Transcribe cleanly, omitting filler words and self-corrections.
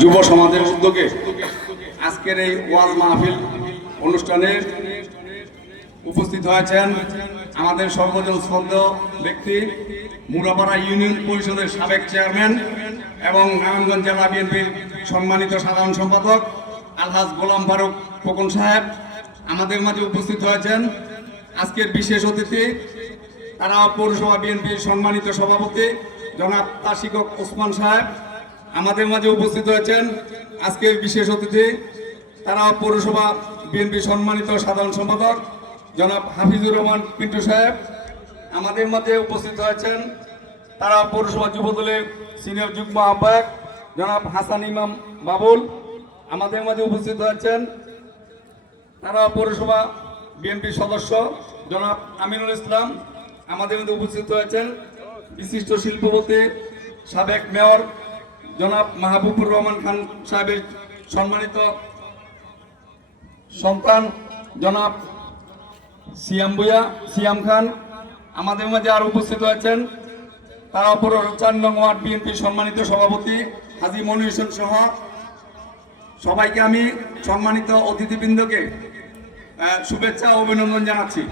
যুব সমাজের উদ্যোগে আজকের এই ওয়াজ মাহফিল অনুষ্ঠানে উপস্থিত হয়েছেন আমাদের সর্বজন শ্রদ্ধেয় ব্যক্তি মুরাপাড়া ইউনিয়ন পরিষদের সাবেক চেয়ারম্যান এবং নারায়ণগঞ্জ জেলা বিএনপির সম্মানিত সাধারণ সম্পাদক আলহাজ গোলাম ফারুক খোকন সাহেব আমাদের মাঝে উপস্থিত হয়েছেন। আজকের বিশেষ অতিথি তারা পৌরসভা বিএনপির সম্মানিত সভাপতি জনাব তাশিকক ওসমান সাহেব আমাদের মাঝে উপস্থিত হয়েছেন। আজকের বিশেষ অতিথি তারা পৌরসভা বিএনপির সম্মানিত সাধারণ সম্পাদক জনাব হাফিজুর রহমান পিন্টু সাহেব আমাদের মাঝে উপস্থিত হয়েছেন। তারা পৌরসভা যুবদলের সিনিয়র যুগ্ম আহ্বায়ক জনাব হাসান ইমাম বাবুল আমাদের মাঝে উপস্থিত হয়েছেন। তারা পৌরসভা বিএনপির সদস্য জনাব আমিনুল ইসলাম আমাদের মধ্যে উপস্থিত হয়েছেন। বিশিষ্ট শিল্পপতি সাবেক মেয়র জনাব মাহবুবুর রহমান খান সাহেবের সম্মানিত সন্তান জনাব সিয়াম খান আমাদের মাঝে আরো উপস্থিত হয়েছেন। তারা অপর ৪ নং ওয়ার্ড বিএনপির সম্মানিত সভাপতি হাজী মনির হোসেন সহ সবাইকে আমি সম্মানিত অতিথিবৃন্দকে শুভেচ্ছা ও অভিনন্দন জানাচ্ছি।